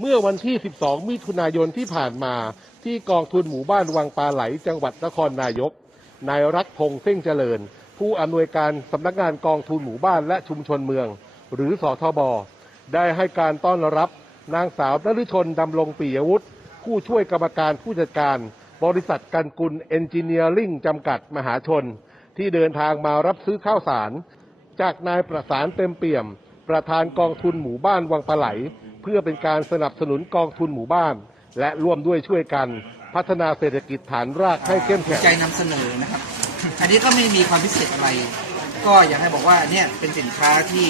เมื่อวันที่ 12 มิถุนายนที่ผ่านมา ที่กองทุนหมู่บ้านวังปลาไหล จังหวัดนครนายก นายรักพงษ์เส้งเจริญ ผู้อำนวยการสำนักงานกองทุนหมู่บ้านและชุมชนเมือง หรือสทบ ได้ให้การต้อนรับนางสาวนฤชนดำรงปิยวุฒิผู้ช่วยกรรมการผู้จัดการ บริษัทกันกุลเอนจิเนียริ่งจำกัดมหาชน ที่เดินทางมารับซื้อข้าวสาร จากนายประสานเต็มเปี่ยม ประธานกองทุนหมู่บ้านวังปลาไหล เพื่อเป็นการสนับสนุนกองทุนหมู่บ้าน และร่วมด้วยช่วยกัน พัฒนาเศรษฐกิจฐานรากให้เข้มแข็งใจนำเสนอนะครับ อันนี้ก็ไม่มีความพิเศษอะไร ก็อยากให้บอกว่าเนี่ยเป็นสินค้าที่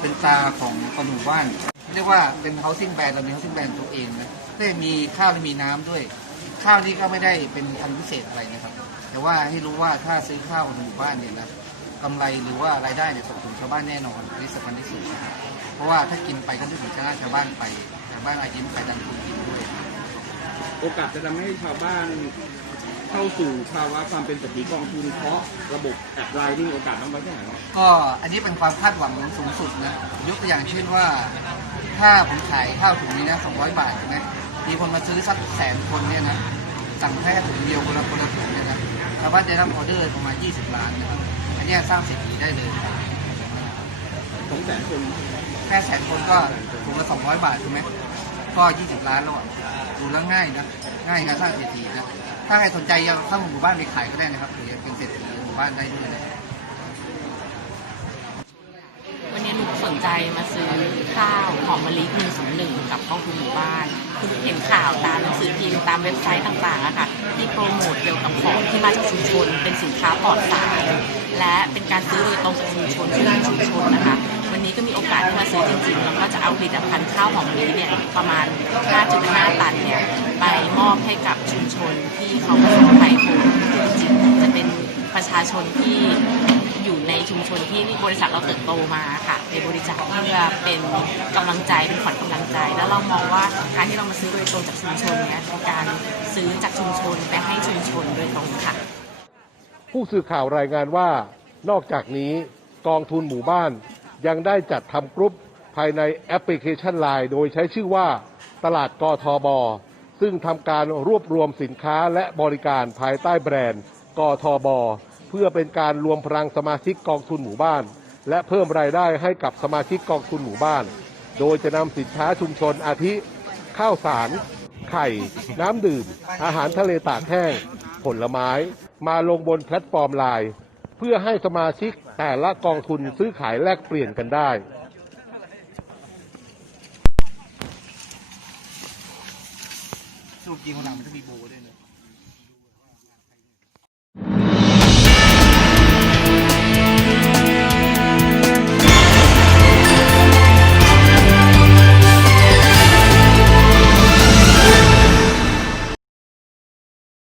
เป็นตาของคนหมู่บ้านเรียกว่าเป็น housing brand เรามี housing brand ตัวเองนะได้มีข้าวและมีน้ำด้วย ข้าวนี้ก็ไม่ได้เป็นพันพิเศษอะไรนะครับ แต่ว่าให้รู้ว่าถ้าซื้อข้าวของหมู่บ้านเนี่ยนะ กำไรหรือว่ารายได้เนี่ยตกถึงชาวบ้านแน่นอนอันนี้สำคัญที่สุดนะครับเพราะว่าถ้ากินไปก็นึกถึงชาวบ้านชาวบ้านไปชาวบ้านอายิ้มไปดันคุณกินด้วย โอกาสจะทำให้ชาวบ้านเข้าสู่ภาวะความเป็นเศรษฐีกองทุนเพราะระบบแอปไลน์นี่โอกาสน้องไว้แค่ไหนครับก็อันนี้เป็นความคาดหวังสูงสุดนะยกตัวอย่างเช่นว่า ถ้าผมขายข้าวถุงนี้นะ200 บาทใช่ไหมมีคนมาซื้อสักแสนคนเนี่ยนะสั่งแค่ถุงเดียวคนละคนละถุงเนี่ยนะชาวบ้านได้รับออเดอร์ประมาณ 20 ล้านนะครับอั นเนี้ยสร้างเศรษฐีได้เลยสองแสนคนแค่แสนคนก็ถุงละ200บาทใช่ไหมก็20ล้านแล้วอะดูแล้วง่ายนะง่ายการสร้างเศรษฐีนะถ้าใครสนใจอยากเข้าหมู่บ้านไปขายก็ได้นะครับหรือจะเป็นเศรษฐีหมู่บ้านได้ด้วยนะวันนี้นุกสนใจมาซื้อข้าวหอมมะลิ101กับกองทุนหมู่บ้านคือ เห็นข่าวตามหนังสือพิมพ์ตามเว็บไซต์ต่างๆอะค่ะที่โปรโมทเกี่ยวกับของที่มาจากชุมชน เป็นสินค้าปลอดสารและเป็นการซื้อโดยตรงจากชุมชนที่ร้านชุมชนนะคะ วันนี้ก็มีโอกาสที่มาซื้อจริงๆ แล้วก็จะเอาผลิตภัณฑ์ข้าวหอมมะลิเนี่ยประมาณ 5.5 ตันเนี่ยไปมอบให้กับชุมชนที่เขาประสบภัยโควิดจริงๆจะเป็นประชาชนที่ ชุมชนที่บริษัทเราเติบโตมาค่ะไปบริจาคเพื่อเป็นกำลังใจเป็นขวัญกำลังใจ แล้วเรามองว่าการที่เรามาซื้อโดยตรงจากชุมชนเนี่ยเป็นการซื้อจากชุมชนไปให้ชุมชนโดยตรงค่ะ ผู้สื่อข่าวรายงานว่านอกจากนี้กองทุนหมู่บ้านยังได้จัดทำกรุ๊ปภายในแอปพลิเคชันไลน์โดยใช้ชื่อว่าตลาดกทบ ซึ่งทำการรวบรวมสินค้าและบริการภายใต้แบรนด์กทบ พื่อเป็นการรวมพลังสมาชิกกองทุนหมู่บ้าน และเพิ่มรายได้ให้กับสมาชิกกองทุนหมู่บ้าน โดยจะนำสินค้าชุมชนอาทิ ข้าวสาร ไข่ น้ำดื่ม อาหารทะเลตากแห้ง ผลไม้ มาลงบนแพลตฟอร์มไลน์เพื่อให้สมาชิกแต่ละกองทุนซื้อขายแลกเปลี่ยนกันได้รุปจริงคนหลังมันจะมีโบด้วยเนอะ